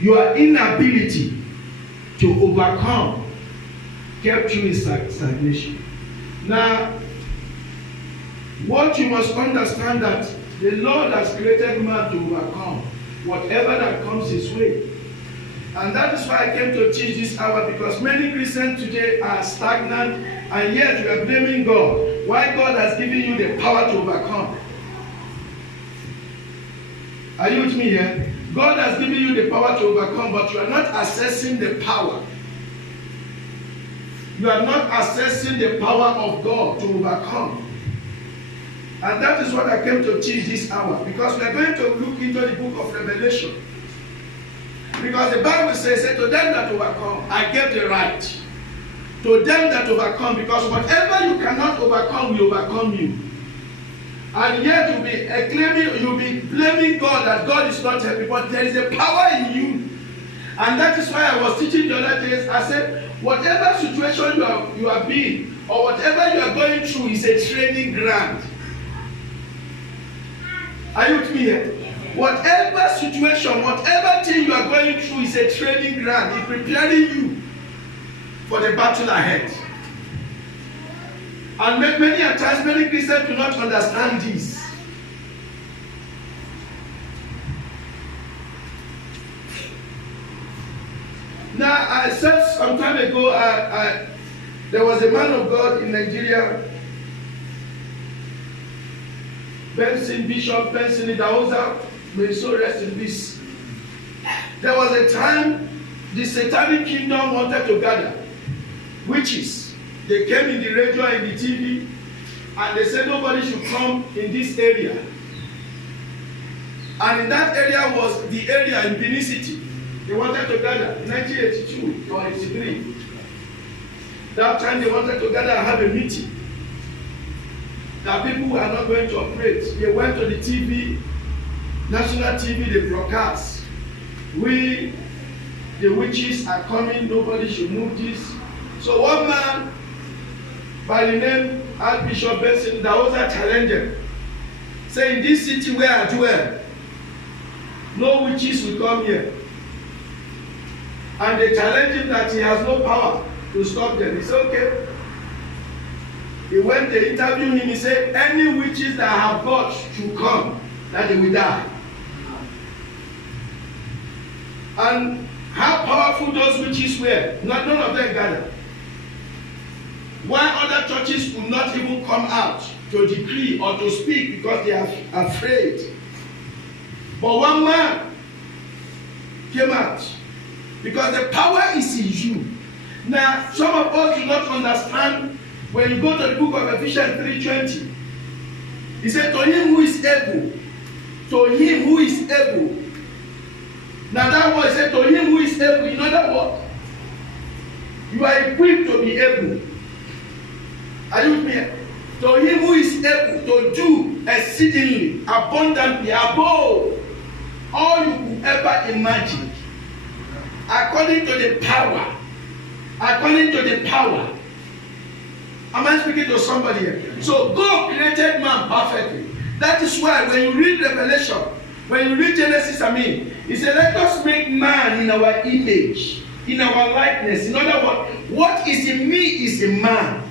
your inability to overcome kept you in stagnation. Now, what you must understand that the Lord has created man to overcome whatever that comes his way. And that is why I came to teach this hour, because many Christians today are stagnant, and yet you are blaming God. Why God has given you the power to overcome? Are you with me here? God has given you the power to overcome, but you are not accessing the power. You are not accessing the power of God to overcome. And that is what I came to teach this hour, because we are going to look into the book of Revelation. Because the Bible says, to them that overcome, I gave the right. To them that overcome, because whatever you cannot overcome will overcome you. And yet you'll be blaming God that God is not helping, but there is a power in you. And that is why I was teaching the other days. I said, whatever situation you are being, or whatever you are going through is a training ground. Are you with me here? Whatever situation, whatever thing you are going through is a training ground. It's preparing you for the battle ahead. And many times, many Christians do not understand this. Now, I said some time ago, there was a man of God in Nigeria, Bishop Benson Idahosa, may his soul rest in peace. There was a time the satanic kingdom wanted to gather witches. They came in the radio and the TV, and they said nobody should come in this area. And in that area was the area in Benin City. They wanted to gather in 1982 or 83. That time they wanted to gather and have a meeting. That people were not going to operate. They went to the TV, national TV, they broadcast. We, the witches are coming, nobody should move this. So one man by the name Archbishop Benson Idahosa challenged them, saying, this city where I dwell, no witches will come here. And they challenged him that he has no power to stop them. He said, okay. He went, they interviewed him, he said, any witches that have got should come, that they will die. And how powerful those witches were, none of them gathered. Why other churches could not even come out to decree or to speak because they are afraid. But one man came out because the power is in you. Now, some of us do not understand. When you go to the book of Ephesians 3:20, he said, to him who is able, to him who is able. Now that word said, to him who is able, in other words, you are equipped to be able. Are you with me? To him who is able to do exceedingly, abundantly, above all you could ever imagine, according to the power. According to the power. Am I speaking to somebody here? So God created man perfectly. That is why when you read Revelation, when you read Genesis, he said, let us make man in our image, in our likeness. In other words, what is in me is a man.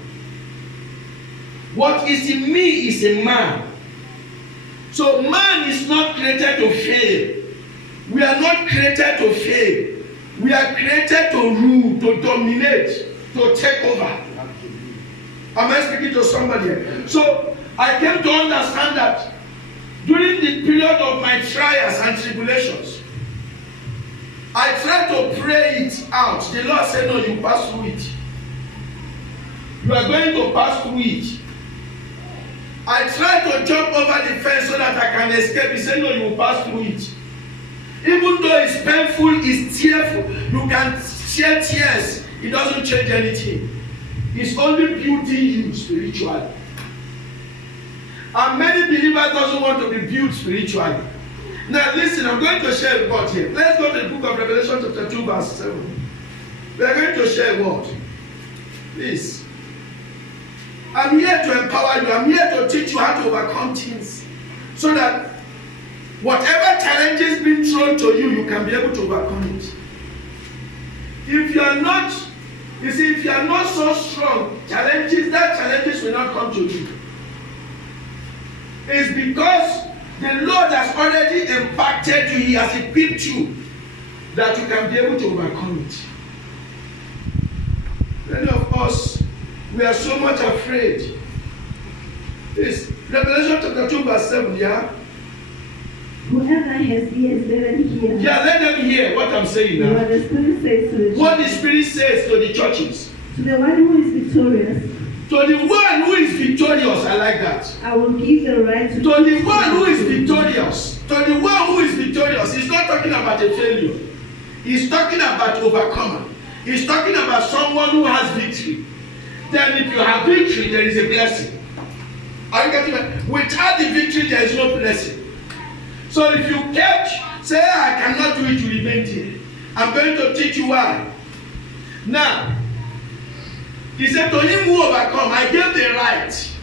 What is in me is a man. So man is not created to fail. We are not created to fail. We are created to rule, to dominate, to take over. Am I speaking to somebody? So I came to understand that during the period of my trials and tribulations, I tried to pray it out. The Lord said, no, you pass through it. You are going to pass through it. I tried to jump over the fence so that I can escape. He said, no, you will pass through it. Even though it's painful, it's tearful, you can shed tears. It doesn't change anything. It's only building you spiritually. And many believers doesn't want to be built spiritually. Now listen, I'm going to share a word here. Let's go to the book of Revelation chapter 2 verse 7. We are going to share a word. Please. I'm here to empower you. I'm here to teach you how to overcome things. So that Whatever challenges being thrown to you, you can be able to overcome it. If you are not, you see, if you are not so strong, challenges will not come to you. It's because the Lord has already impacted you, He has equipped you, that you can be able to overcome it. Many of us, we are so much afraid. It's Revelation chapter 2 verse 7, yeah? Whoever has ears, let them hear. Yeah, let them hear what I'm saying now. What the Spirit says to the What the Spirit says to the churches. To the one who is victorious. To the one who is victorious, I like that. I will give the right to the one who is victorious. To the one who is victorious. He's not talking about a failure. He's talking about overcomer. He's talking about someone who has victory. Then if you have victory, there is a blessing. Are you getting it? Without the victory, there is no blessing. So if you say, I cannot do it, you remain here. I'm going to teach you why. Now, he said to him who overcome, I gave the right.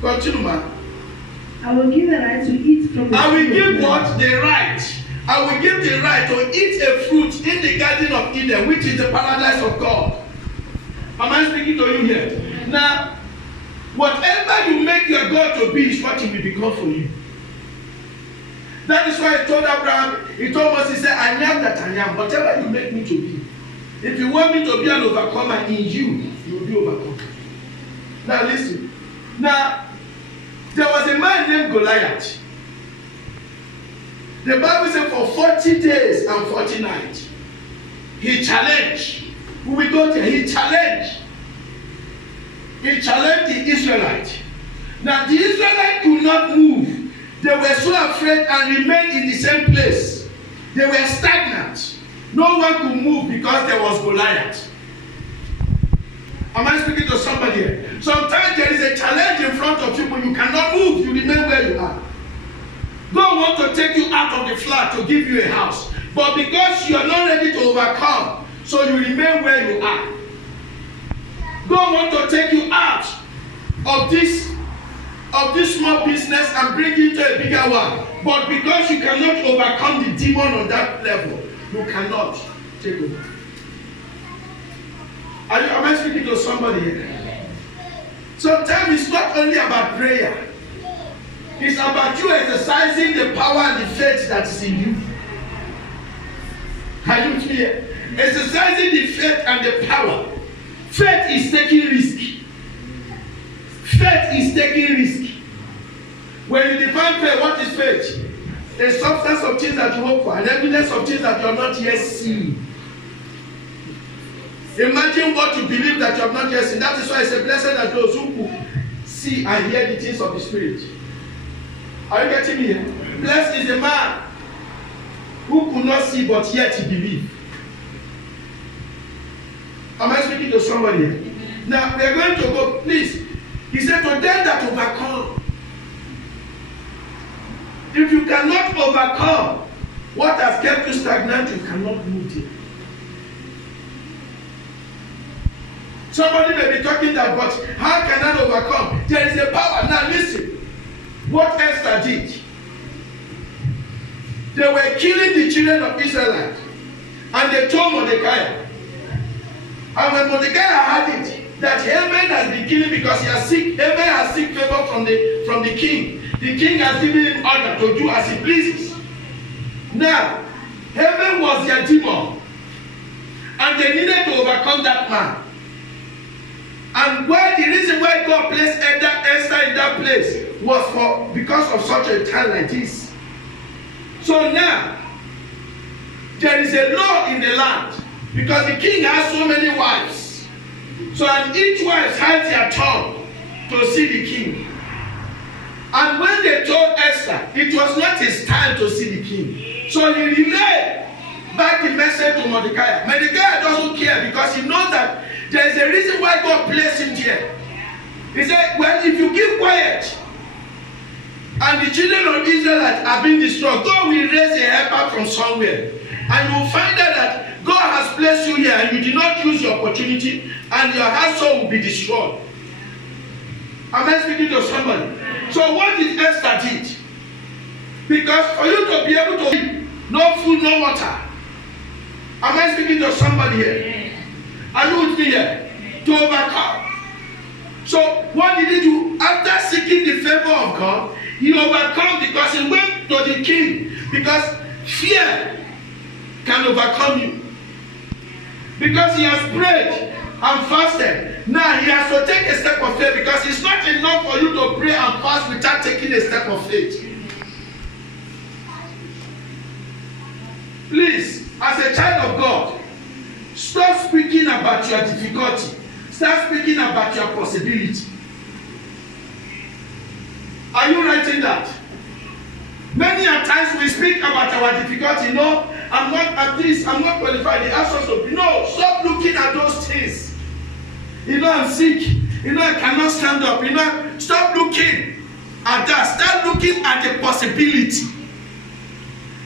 Continue, man. I will give the right to eat from the I will give what? The right. I will give the right to eat a fruit in the Garden of Eden, which is the paradise of God. Am I speaking to you here? Now, whatever you make your God to be is what he will become for you. That is why he told Abraham, he told Moses, he said, I am that I am, whatever you make me to be. If you want me to be an overcomer in you, you will be overcome. Now listen. Now, there was a man named Goliath. The Bible said for 40 days and 40 nights, he challenged. Who we go there? He challenged. He challenged the Israelites. Now the Israelites could not move. They were so afraid and remained in the same place. They were stagnant. No one could move because there was Goliath. Am I speaking to somebody here? Sometimes there is a challenge in front of you, but you cannot move. You remain where you are. God wants to take you out of the flat to give you a house. But because you are not ready to overcome, so you remain where you are. God wants to take you out of this small business and bring you to a bigger one. But because you cannot overcome the demon on that level, you cannot take over. Am I speaking to somebody here? Sometimes it's not only about prayer. It's about you exercising the power and the faith that is in you. Are you clear? Exercising the faith and the power. Faith is taking risk. Faith is taking risk. When you define faith, what is faith? A substance of things that you hope for, an evidence of things that you have not yet seen. Imagine what you believe that you have not yet seen. That is why it's a blessing that those who could see and hear the things of the Spirit. Are you getting me here? Blessed is the man who could not see but yet he believed. Am I speaking to somebody here? Now we are going to go, please. He said to them that overcome. If you cannot overcome what has kept you stagnant, you cannot move it. Somebody may be talking that, but how can I overcome? There is a power. Now listen. What Esther did? They were killing the children of Israel, and they told Mordecai. And when Mordecai heard it, that Haman has been killing because Haman has seek favor from the king. The king has given him order to do as he pleases. Now, Haman was their demon, and they needed to overcome that man. And the reason why God placed Esther in that place was because of such a time like this. So now, there is a law in the land because the king has so many wives. So and each wife has their turn to see the king. And when they told Esther, it was not his time to see the king. So he relayed back the message to Mordecai. Mordecai doesn't care because he knows that there is a reason why God placed him here. He said, well, if you keep quiet and the children of Israel are being destroyed, God will raise a helper from somewhere. And you will find out that God has placed you here and you did not use your opportunity and your household will be destroyed. Am I speaking to somebody? So what did Esther did? Because for you to be able to eat, no food, no water. Am I speaking to somebody here? Are you with me here? To overcome. So what did he do? After seeking the favor of God, he overcome because he went to the king. Because fear can overcome you. Because he has prayed and fasted. Now he has to take a step of faith, because it's not enough for you to pray and fast without taking a step of faith. Please, as a child of God, stop speaking about your difficulty. Start speaking about your possibility. Are you writing that? Many a times we speak about our difficulty. No, I'm not at this, I'm not qualified. The answer to no, stop looking at those things. You know, I'm sick. You know, I cannot stand up. You know, stop looking at that. Start looking at the possibility.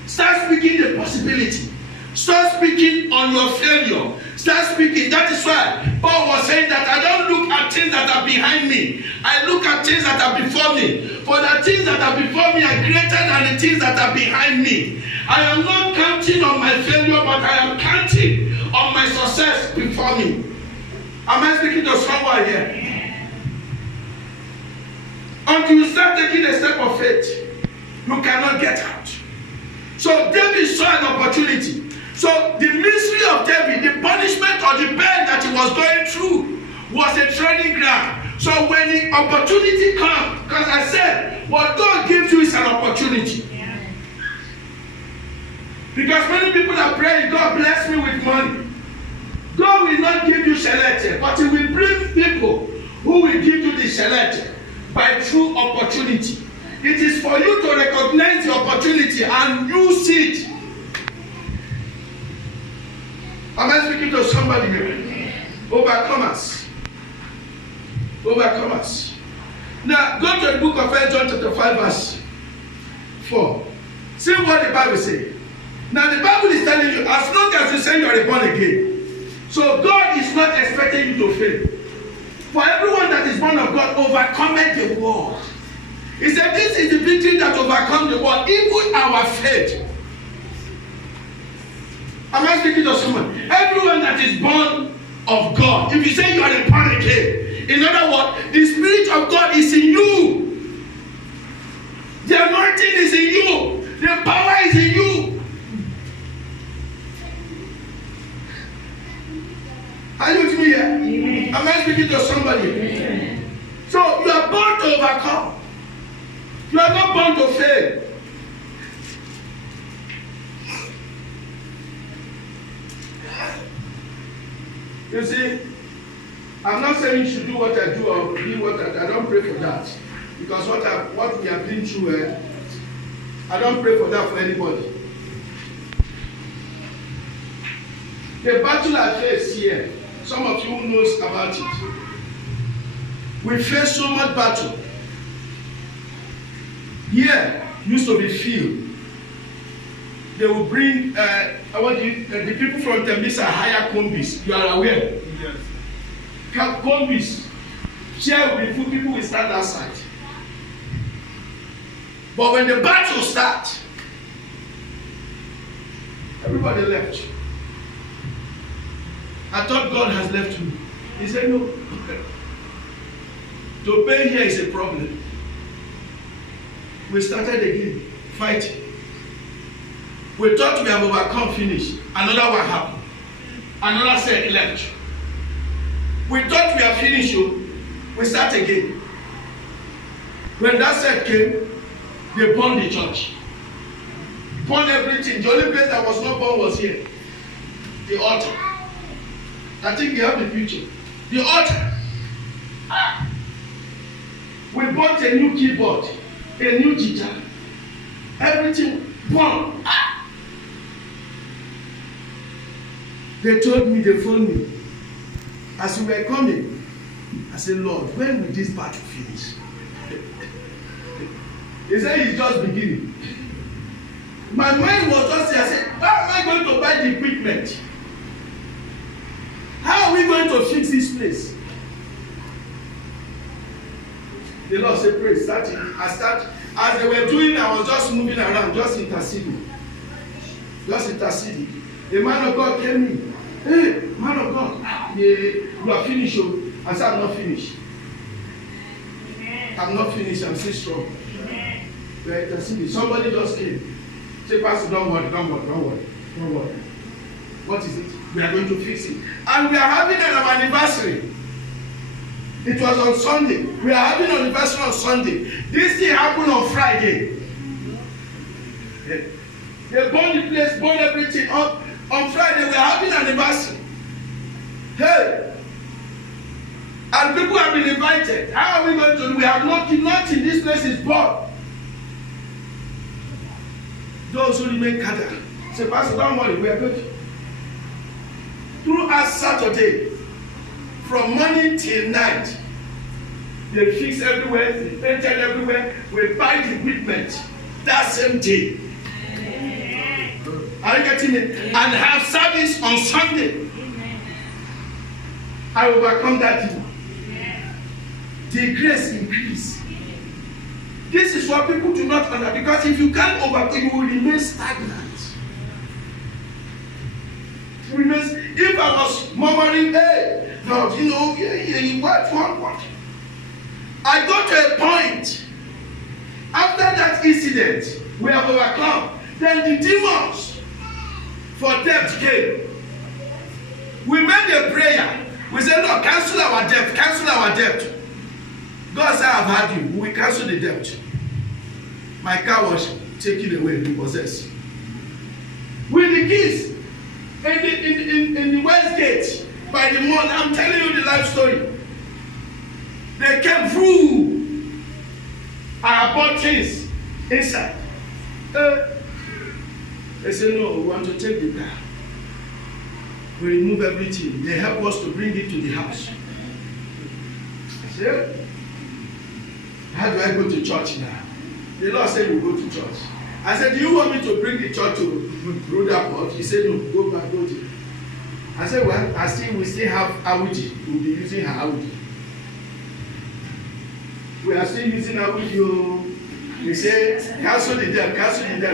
Start speaking the possibility. Start speaking on your failure. Start speaking. That is why Paul was saying that I don't look at things that are behind me. I look at things that are before me. For the things that are before me are greater than the things that are behind me. I am not counting on my failure, but I am counting on my success before me. Am I speaking to someone here? Until you start taking a step of faith, you cannot get out. So David saw an opportunity. So the ministry of David, the punishment or the pain that he was going through was a training ground. So when the opportunity comes, because I said, what God gives you is an opportunity. Because many people are praying, God bless me with money. God will not give you selected, but he will bring people who will give you the selected by true opportunity. It is for you to recognize the opportunity and use it. Am I speaking to somebody here? Overcomers. Overcomers. Now, go to the book of 1 John chapter 5 verse 4. See what the Bible says. Now, the Bible is telling you, as long as you say you are born again, so God is not expecting you to fail. For everyone that is born of God overcometh the world. He said, this is the victory that overcomes the world, even our faith. Am I speaking to someone? Everyone that is born of God, if you say you are born again, in other words, the Spirit of God is in you. The anointing is in you. The power is in you. Are you with me here? Amen. Am I speaking to somebody? Amen. So you are born to overcome. You are not born to fail. You see, I'm not saying you should do what I do or be what I don't pray for that. Because what we have been through, I don't pray for that for anybody. The battle I face here, some of you knows about it. We face so much battle. Here used to be field. They will bring the people from Tembisa hire combis. You are aware? Yes. Combis. Share will be full, people will stand outside. But when the battle starts, everybody left. I thought God has left me. He said, no. To pay here is a problem. We started again, fighting. We thought we have overcome, finished. Another one happened. Another set left. We thought we have finished, we start again. When that set came, they burned the church. Burned everything. The only place that was not burned was here. The altar. I think you have the picture. The altar. We bought a new keyboard, a new guitar. Everything burned. They told me, they phoned me. As we were coming, I said, Lord, when will this battle finish? He said, it's just beginning. My mind was just there. I said, how am I going to buy the equipment? How are we going to fix this place? The Lord said, pray, start it. As they were doing, I was just moving around, just interceding. Just interceding. The man of God came in. Hey, man of God, you are finished. I said, I'm not finished. I'm not finished, I'm still strong. We are interceding. Somebody just came. Say, Pastor, don't worry. What is it? We are going to fix it. And we are having an anniversary. It was on Sunday. We are having an anniversary on Sunday. This thing happened on Friday. They burned the place, burned everything up. On Friday, we are having an anniversary. Hey! And people have been invited. How are we going to do? We have nothing. This place is burned. Those who remain gathered. Say, Pastor, don't worry, we are going to. Throughout Saturday, from morning till night, they fix everywhere, they painted everywhere, we buy the equipment that same day. Are you getting it? And have service on Sunday. I overcome that evil. The grace increase. This is what people do not understand, because if you can't overcome, you will remain stagnant. If I was murmuring, hey, no, what? I got to a point, after that incident, we have overcome. Then the demons for debt came. We made a prayer. We said, no, cancel our debt. God said, I've had you. We cancel the debt. My car was taken away, repossessed. With the keys in the West Gate by the month, I'm telling you the life story. They came through. I bought things inside. They said, no, we want to take the car. We remove everything. They help us to bring it to the house. I said, how do I go to church now? The Lord said, we'll go to church. I said, do you want me to bring the church to Rutherford? He said, no, go back, go to. I said, well, we still have Audi. We'll be using her Audi. We are still using Audi. He said, cancel the debt.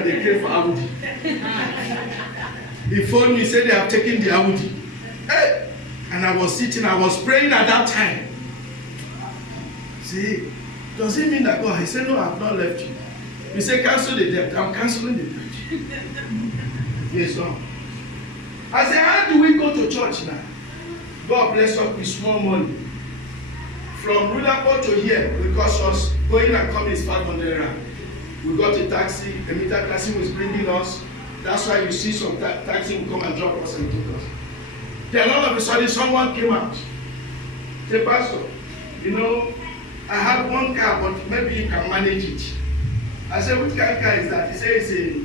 They came for Audi. He phoned me, he said they have taken the Audi. Hey! And I was sitting, I was praying at that time. See, does it mean that God? He said, no, I have not left you. He said, cancel the debt. I'm canceling the debt. Yes, Lord. I said, how do we go to church now? God bless us with small money. From Rutherford to here, because us going and coming is 500 rand. We got a taxi, a meter taxi was bringing us. That's why you see some taxi will come and drop us and take us. Then all of a sudden, someone came out. Say, Pastor, I have one car, but maybe you can manage it. I said, what kind of car is that? He says, it's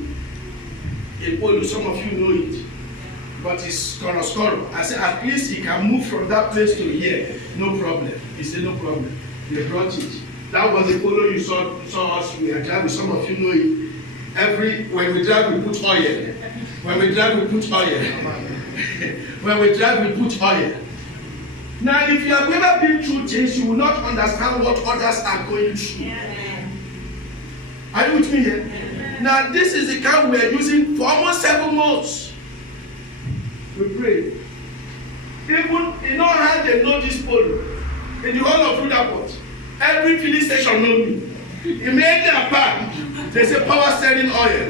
a Polo, some of you know it. But it's Coroscoro. I said, at least he can move from that place to here. No problem. He said, no problem. They brought it. That was the Polo you saw us. We are driving. Some of you know it. When we drive, we put oil. When we drive, we put oil. When we drive, we put oil. Now, if you have never been through things, you will not understand what others are going through. Are you with me here? Now, this is the car we are using for almost 7 months. We pray. Even, how they know this Polo? In the whole of Rutherford, every filling station knows me. Immediately I park, they say power steering oil.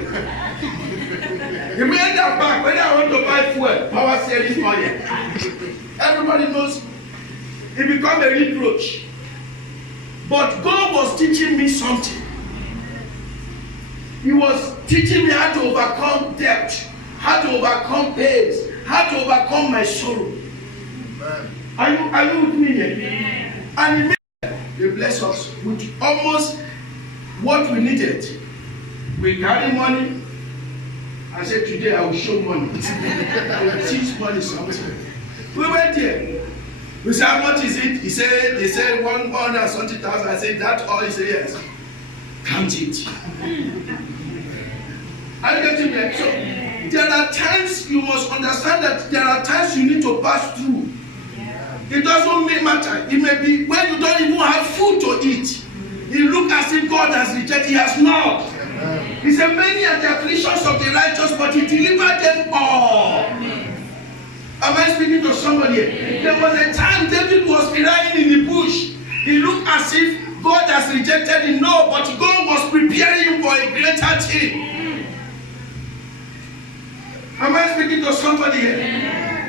Immediately I park, when I want to buy fuel, power steering oil. Everybody knows. It becomes a reproach. But God was teaching me something. He was teaching me how to overcome debt, how to overcome pains, how to overcome my sorrow. Are you with me here? And He blessed us with almost what we needed. We carry money. I said, today I will show money. I will teach money something. We went there. We said, how much is it? They said 120,000. I said, that all? He said, yes. Count it. Are you getting me? So, there are times you must understand that there are times you need to pass through. It doesn't matter. It may be when you don't even have food to eat. It He looked as if God has rejected. He has not. He said, many are the afflictions of the righteous, but he delivered them all. Am I speaking to somebody here? There was a time David was crying in the bush. He looked as if God has rejected him. No, but God was preparing him for a greater thing. Am I speaking to somebody here?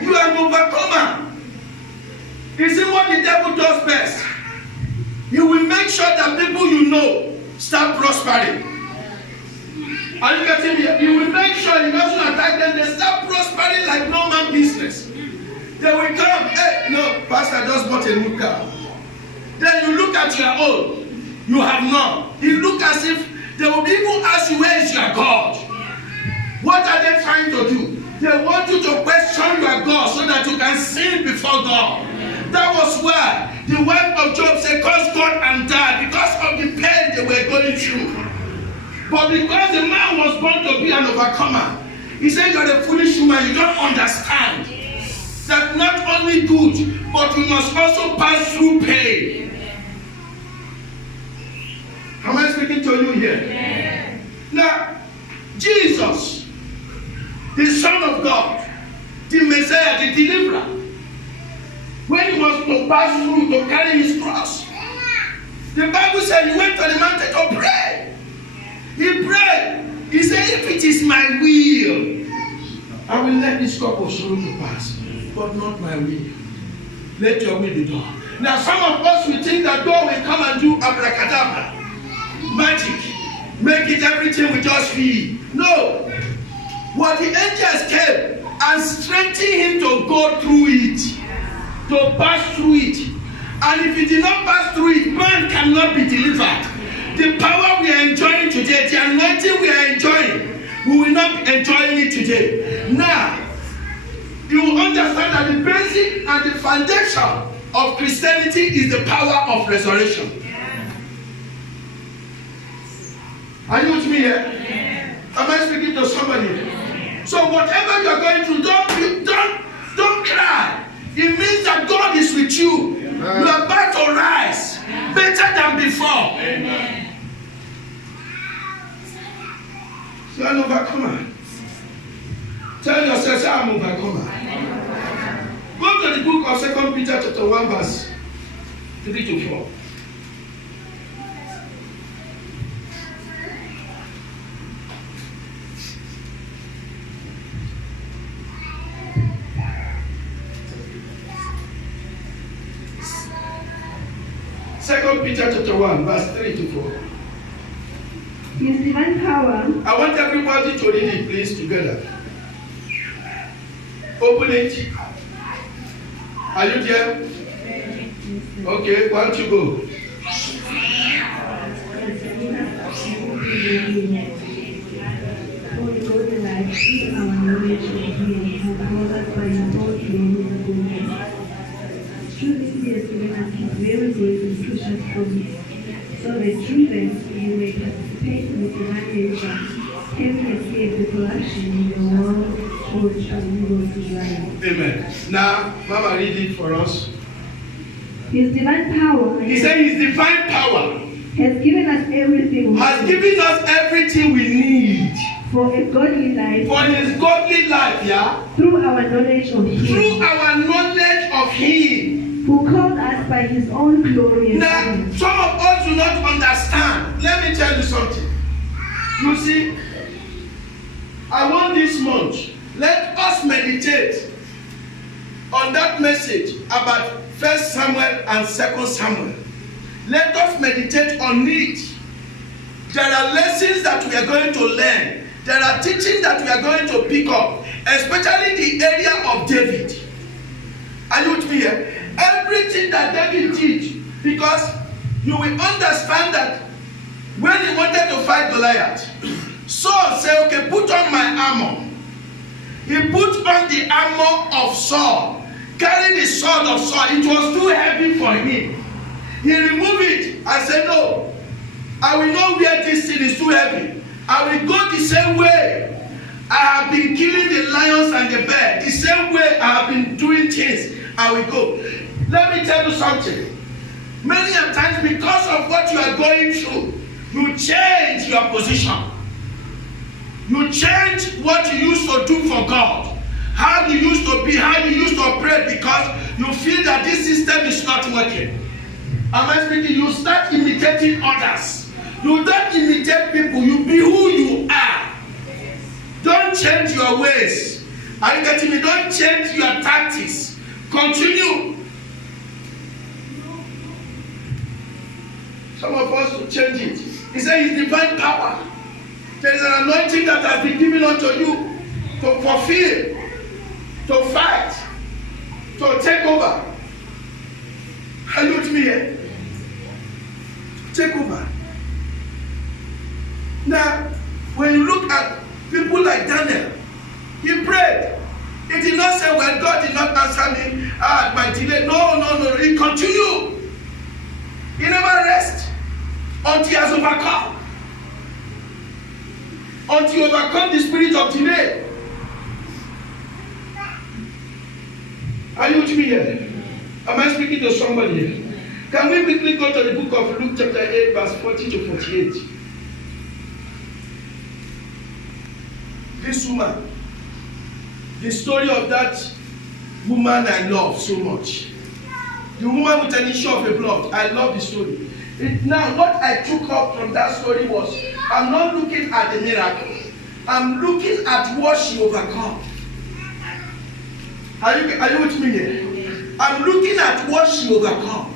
You are an overcomer. You see what the devil does best? He will make sure that people you know start prospering. Are you getting me? He will make sure he doesn't attack them. They start prospering like no man business. They will come. Hey, no, pastor just bought a new car. Then you look at your own. You have none. You look as if they will even ask you, where is your God? What are they trying to do? They want you to question your God so that you can sin before God. That was why the wife of Job said, curse God and die because of the pain they were going through. But because the man was born to be an overcomer, he said, you're a foolish woman, you don't understand that not only good, but we must also pass through pain. Am I speaking to you here? Yeah. Now, Jesus, the Son of God, the Messiah, the Deliverer, when he was to pass through to carry his cross, the Bible said he went to the mountain to pray. He prayed. He said, if it is my will, I will let this cup of sorrow to pass, but not my will. Let your will be done. Now some of us will think that God will come and do abracadabra, magic, make it everything we just feel. No. What the angels came and strengthened him to go through it, to pass through it. And if he did not pass through it, man cannot be delivered. The power we are enjoying today, the anointing we are enjoying, we will not be enjoying it today. Now, you will understand that the basic and the foundation of Christianity is the power of resurrection. Are you with me here? Am I speaking to somebody? So whatever you are going through, don't cry. It means that God is with you. You are about to rise better than before. Amen. So I'm overcomer. Tell yourself, I'm overcomer. Go to the book of 2 Peter chapter 1 verse 3 to 4. Second Peter chapter 1 verse 3 to 4. His divine power. I want everybody to read it, please, together. Open it. Are you there? Okay, why don't you go? Very great and precious promise, so that through them you may participate in the divine nature, having escaped the corruption in the world which was desire. Amen. Now, Mama, read it for us. His divine power. He said his divine power has given us everything. Has given us everything we need for a godly life. For his godly life, yeah. Through our knowledge of him. Through our knowledge of him. Who called us by his own glory. Now, some of us do not understand. Let me tell you something. You see, I want this month, let us meditate on that message about 1 Samuel and 2 Samuel. Let us meditate on it. There are lessons that we are going to learn. There are teachings that we are going to pick up, especially the area of David. Are you with me here? Everything that David did, because you will understand that when he wanted to fight Goliath, Saul said, okay, put on my armor. He put on the armor of Saul, carried the sword of Saul. It was too heavy for him. He removed it and said, no, I will not wear this thing, it's too heavy. I will go the same way I have been killing the lions and the bear. The same way I have been doing things, I will go. Let me tell you something. Many a times, because of what you are going through, you change your position. You change what you used to do for God. How you used to be, how you used to operate, because you feel that this system is not working. Am I speaking? You start imitating others. You don't imitate people. You be who you are. Don't change your ways. Are you getting me? Don't change your tactics. Continue. Some of us will change it. He said it's divine power. There is an anointing that has been given unto you to fulfill, to fight, to take over. Are you with me here? Take over. Now, when you look at people like Daniel, he prayed. He did not say, well, God did not answer me at my delay. No. He continued. He never rests until he has overcome. Until you overcome the spirit of delay. Are you with me here? Am I speaking to somebody here? Can we quickly go to the book of Luke chapter 8 verse 40 to 48? This woman, the story of that woman I love so much. The woman with an issue of the blood. I love the story. Now, what I took up from that story was, I'm not looking at the miracle. I'm looking at what she overcome. Are you with me here? I'm looking at what she overcome.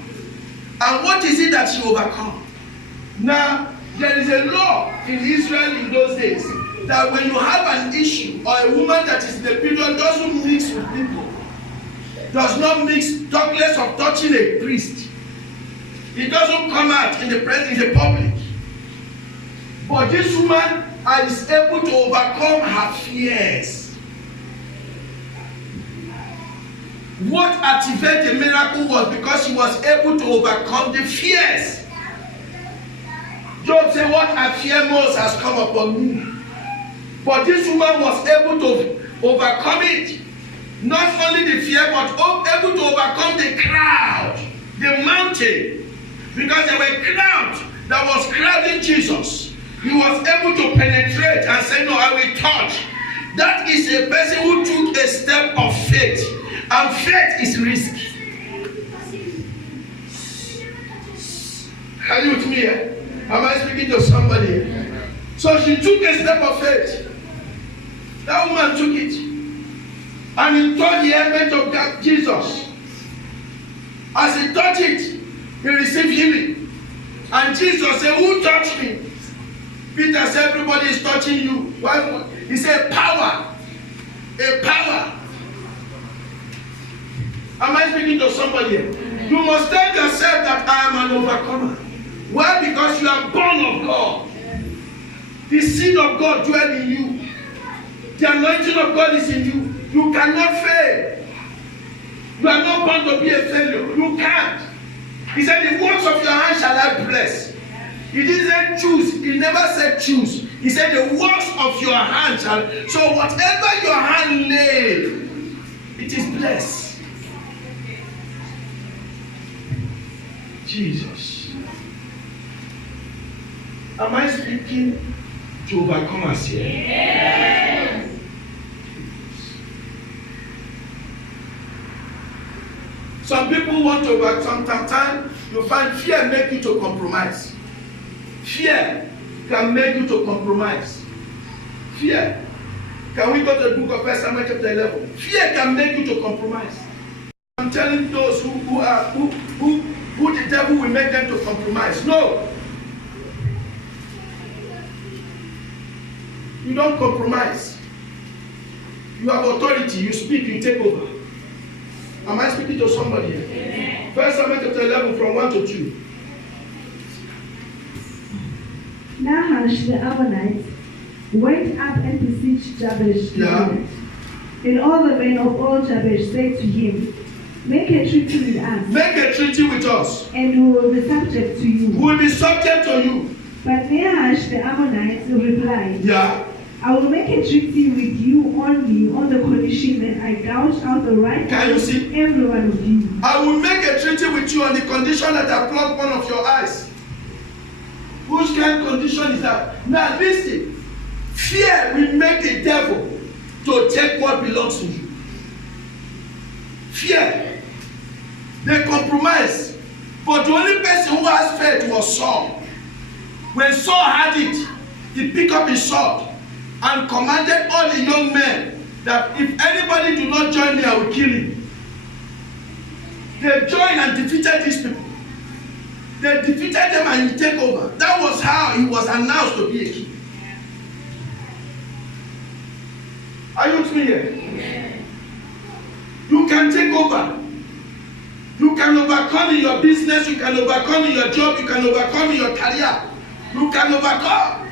And what is it that she overcome? Now, there is a law in Israel in those days that when you have an issue or a woman that is in the period doesn't mix with people, does not mix, talk less of touching a priest. It doesn't come out in the presence, in the public. But this woman is able to overcome her fears. What activated the miracle was because she was able to overcome the fears. Job said, what I fear most has come upon me. But this woman was able to overcome it. Not only the fear, but able to overcome the crowd, the mountain. Because there were crowds that was crowding Jesus. He was able to penetrate and say, no, I will touch. That is a person who took a step of faith. And faith is risky. Are you with me here? Am I speaking to somebody? So she took a step of faith. That woman took it. And he touched the element of God, Jesus. As he touched it, he received healing. And Jesus said, who touched me? Peter said, everybody is touching you. Why? He said, power. A power. Am I speaking to somebody? You must tell yourself that I am an overcomer. Why? Because you are born of God. The seed of God dwells in you. The anointing of God is in you. You cannot fail. You are not born to be a failure. You can't. He said, the works of your hand shall I bless. He didn't choose. He never said choose. He said the works of your hand shall. So whatever your hand lay, it is blessed. Jesus. Am I speaking to overcomers here? Yes. Some people want to work. Sometimes you find fear make you to compromise. Fear can make you to compromise. Fear. Can we go to the book of 1 Samuel chapter 11? Fear can make you to compromise. I'm telling those who the devil will make them to compromise. No. You don't compromise. You have authority. You speak. You take over. Am I speaking to somebody here? 1 Samuel chapter 11 from 1 to 2. Nahash the Ammonite went up and besieged Jabesh Gilead. And all the men of all Jabesh said to him, make a treaty with us. Make a treaty with us. And we will be subject to you. We will be subject to you. But Nahash the Ammonite replied, I will make a treaty with you only on the condition that I gouge out the right eye of every one of you. I will make a treaty with you on the condition that I plug one of your eyes. Which kind of condition is that? Now listen, fear will make the devil to take what belongs to you. Fear. They compromise. But the only person who has faith was Saul. When Saul had it, he picked up his sword and commanded all the young men that if anybody do not join me, I will kill him. They joined and defeated these people. They defeated them and he take over. That was how he was announced to be a king. Are you with me here? You can take over. You can overcome in your business, you can overcome in your job, you can overcome in your career. You can overcome.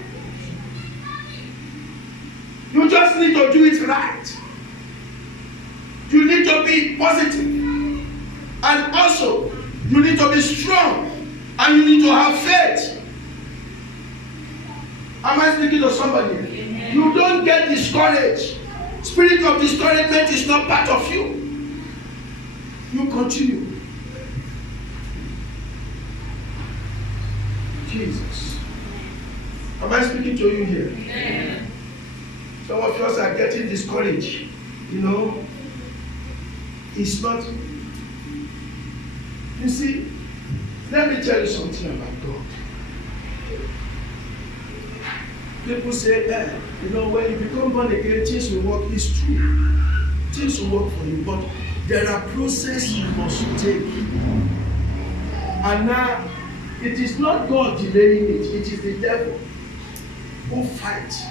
You just need to do it right. You need to be positive. And also, you need to be strong. And you need to have faith. Am I speaking to somebody? You don't get discouraged. Spirit of discouragement is not part of you. You continue. Jesus. Am I speaking to you here? Yeah. Some of us are getting discouraged. You know, it's not. You see, let me tell you something about God. People say, you know, when you become born again, things will work. It's true. Things will work for you, but there are processes you must take. And now, it is not God delaying it. It is the devil who fights.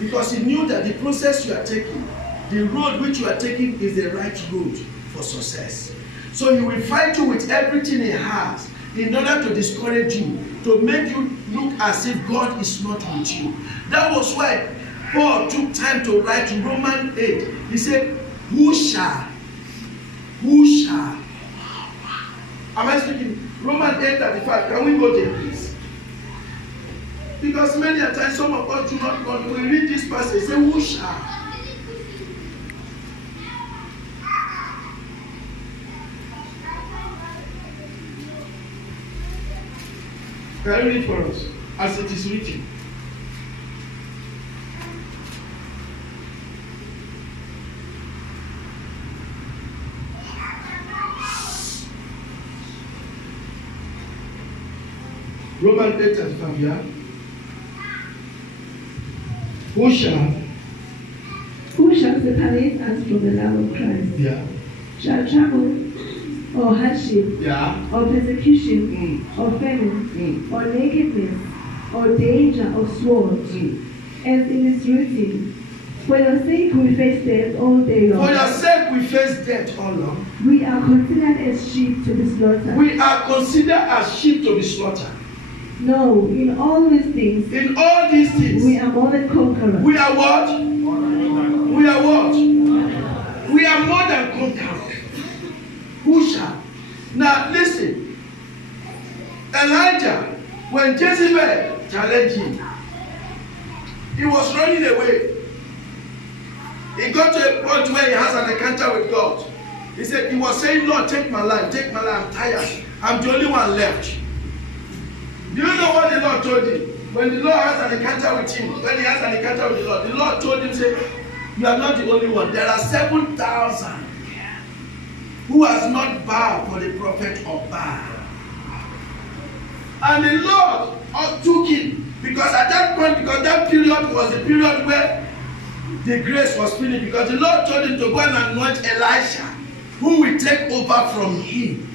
Because he knew that the process you are taking, the road which you are taking is the right road for success. So he will fight you with everything he has in order to discourage you, to make you look as if God is not with you. That was why Paul took time to write Romans 8. He said, who shall? Am I speaking? Romans 8:35. Can we go there, please? Because many a times some of us do not go. We read this passage, say, who shall? Can you read for us as it is written? Romans 8:35, yeah? Who shall separate us from the love of Christ? Yeah. Shall trouble, or hardship, Yeah. or persecution, or famine, or nakedness, or danger, or sword? As it is written, for your sake we face death all day long. For your sake we face death all long. We are considered as sheep to be slaughtered. We are considered as sheep to be slaughtered. No, in all these things, In all these things, we are more than conquerors. we are what? We are what? We are more than conquerors. Who shall? Now listen. Elijah, when Jezebel challenged him, he was running away. He got to a point where he has an encounter with God. He said, he was saying, Lord, take my life, I'm tired. I'm the only one left. Do you know what the Lord told him? When the Lord has an encounter with him, when he has an encounter with the Lord told him, say, you are not the only one. There are 7,000 who has not bowed for the prophet of Baal. And the Lord took him, because at that point, because that period was the period where the grace was finished, because the Lord told him to go and anoint Elisha, who will take over from him.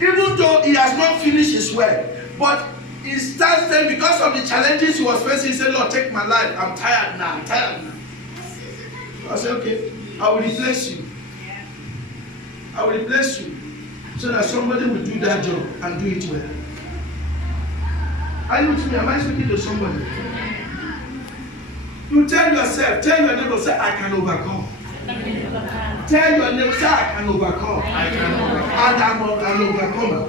Even though he has not finished his work, but he starts then, because of the challenges he was facing, he said, Lord, take my life. I'm tired now. I said, okay, I will replace you. I will replace you so that somebody will do that job and do it well. Are you with me? Am I speaking to somebody? You tell yourself, tell your neighbor, say, I can overcome. Tell your neighbor, say, I can overcome. And I'm an overcomer.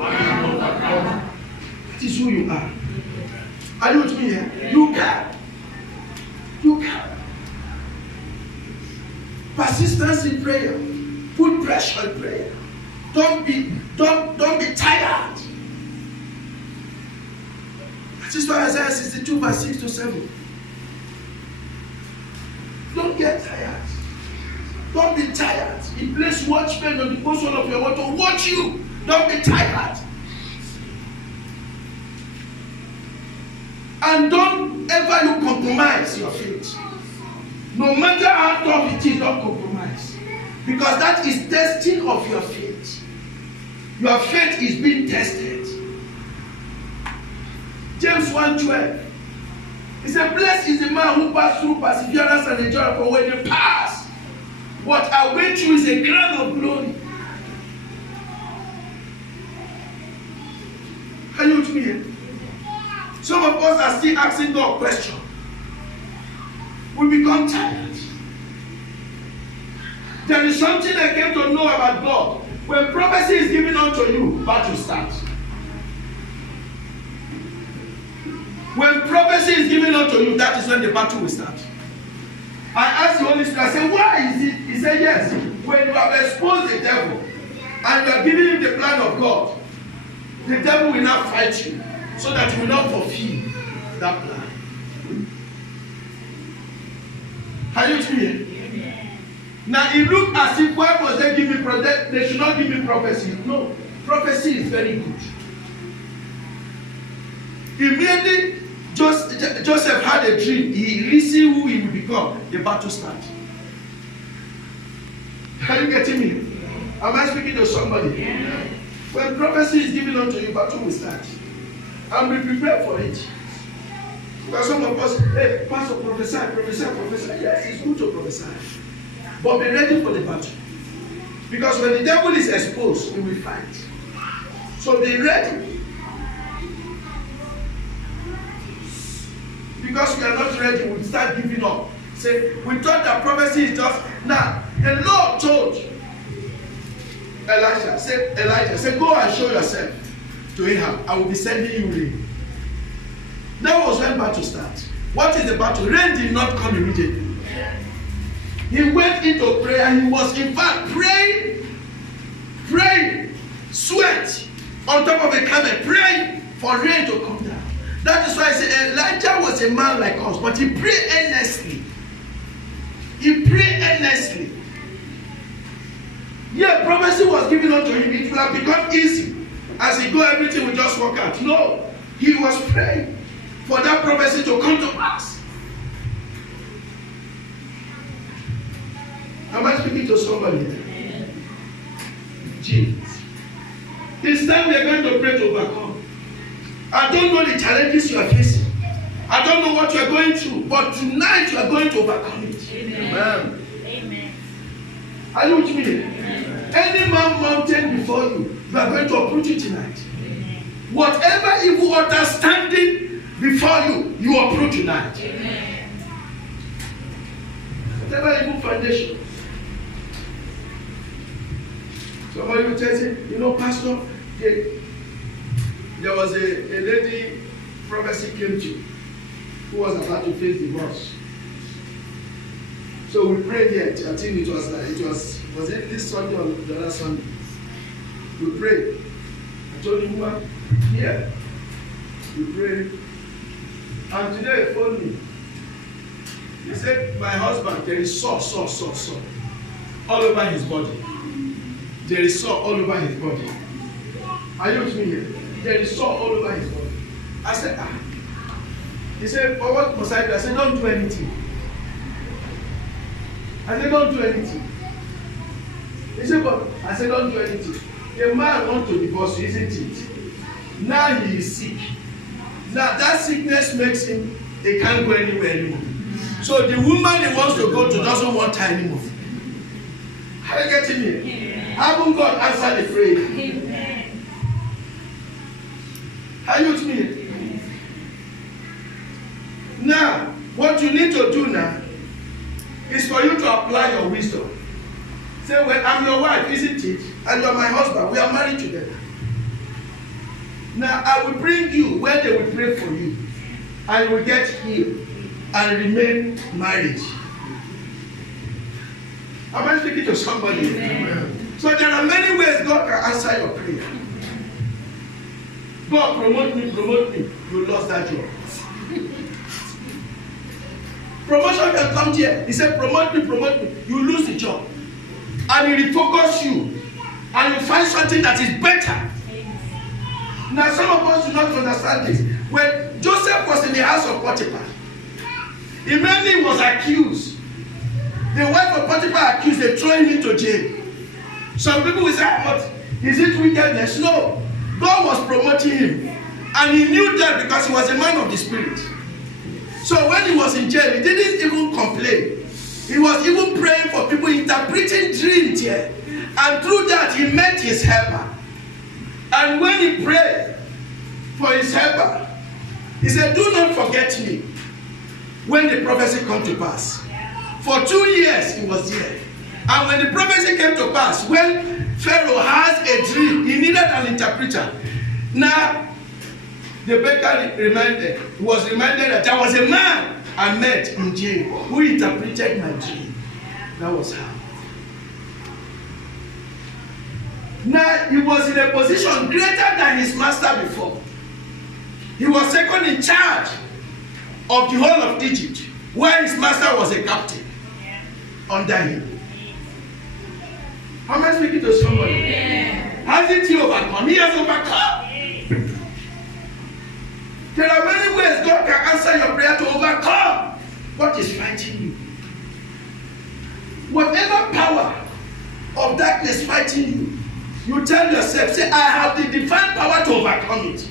That is who you are. Are you with me here? You can. Persistence in prayer. Put pressure in prayer. Don't be tired. That is why Isaiah 62 verse 6 to 7. Don't get tired. Don't be tired. He placed watchmen on the post of your wall to watch you. Don't be tired. And don't ever you compromise your faith. No matter how tough it is, don't compromise. Because that is testing of your faith. Your faith is being tested. James 1:12. He said, blessed is the man who passed through perseverance and endurance, for when they pass, what awaits you is a crown of glory. Are you with me here? Some of us are still asking God questions. We become tired. There is something I came to know about God. When prophecy is given unto you, battle starts. When prophecy is given unto you, that is when the battle will start. I asked the Holy Spirit, I said, why is it? He said, yes. When you have exposed the devil and you are giving him the plan of God, the devil will not fight you so that you will not fulfill that plan. Are you with me? Now it looked as if why must they give me prophecy? They should not give me prophecy. No, prophecy is very good. Immediately Joseph had a dream. He listened who he will become. The battle starts. Are you getting me? Am I speaking to somebody? Yeah. When prophecy is given unto you, battle will start. And be prepared for it. Because some of us, hey, pastor, prophesy. Yes, it's good to prophesy. But be ready for the battle. Because when the devil is exposed, he will fight. So be ready. Because we are not ready, we start giving up. Say, we thought that prophecy is just. Now, the Lord told Elijah, say, go and show yourself to Ahab. I will be sending you rain. That was when battle started. What is the battle? Rain did not come immediately. He went into prayer. He was in fact praying, sweat on top of a camel, praying for rain to come down. That is why I say Elijah was a man like us, but he prayed earnestly. Yeah, prophecy was given unto him. It will have become easy. As he go, everything will just work out. No, he was praying for that prophecy to come to pass. Am I speaking to somebody? Jesus. This time we are going to pray to overcome. I don't know the challenges you are facing. I don't know what you are going through. But tonight you are going to overcome it. Amen. Amen. Are you with me? Amen. Any mountain before you, you are going to approach it tonight. Amen. Whatever evil altar standing before you, you approach tonight. Amen. Whatever evil foundation. Somebody will tell you, Pastor, there was a lady prophecy came to who was about to face divorce. So we prayed here. I think it was it this Sunday or the other Sunday? We prayed. I told the woman, here. We prayed. And today he phoned me. He said, my husband, there is sore all over his body. There is sore all over his body. Are you with me here? There is sore all over his body. I said, He said, well, what must I do? I said, don't do anything. I said, don't do anything. He said, but I said, don't do anything. The man wants to divorce you, isn't it? Now he is sick. Now that sickness makes him, he can't go anywhere anymore. So the woman he wants to go to doesn't want her anymore. Are you getting me? Haven't God answered the prayer? Amen. Are you with me? Now, what you need to do now is for you to apply your wisdom. Say, well, I'm your wife, isn't it? And you're my husband. We are married together. Now, I will bring you where they will pray for you. And you will get healed and remain married. Am I speaking to somebody? Amen. So there are many ways God can answer your prayer. God, promote me, promote me. You lost that job. Promotion can come here. He said, promote me, promote me. You lose the job. And he refocus you. And you find something that is better. Now some of us do not understand this. When Joseph was in the house of Potiphar, immediately was accused. The wife of Potiphar accused, they throw him into jail. Some people will say, but is it wickedness? No. God was promoting him. And he knew that because he was a man of the spirit. So when he was in jail, he didn't even complain. He was even praying for people, interpreting dreams here. And through that, he met his helper. And when he prayed for his helper, he said, do not forget me when the prophecy come to pass. For 2 years he was here. And when the prophecy came to pass, when Pharaoh has a dream, he needed an interpreter. Now, the baker was reminded that there was a man I met in jail who interpreted my dream. That was how. Now, he was in a position greater than his master before. He was second in charge of the whole of Egypt, where his master was a captain under him. How am I speaking to somebody? Hasn't he overcome? He has overcome. There are many ways God can answer your prayer to overcome what is fighting you. Whatever power of darkness fighting you, you tell yourself, say, I have the divine power to overcome it.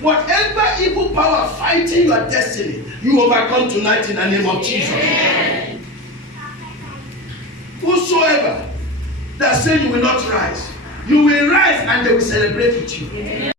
Whatever evil power fighting your destiny, you overcome tonight in the name of Jesus. Amen. Whosoever that say you will not rise, you will rise and they will celebrate with you. Amen.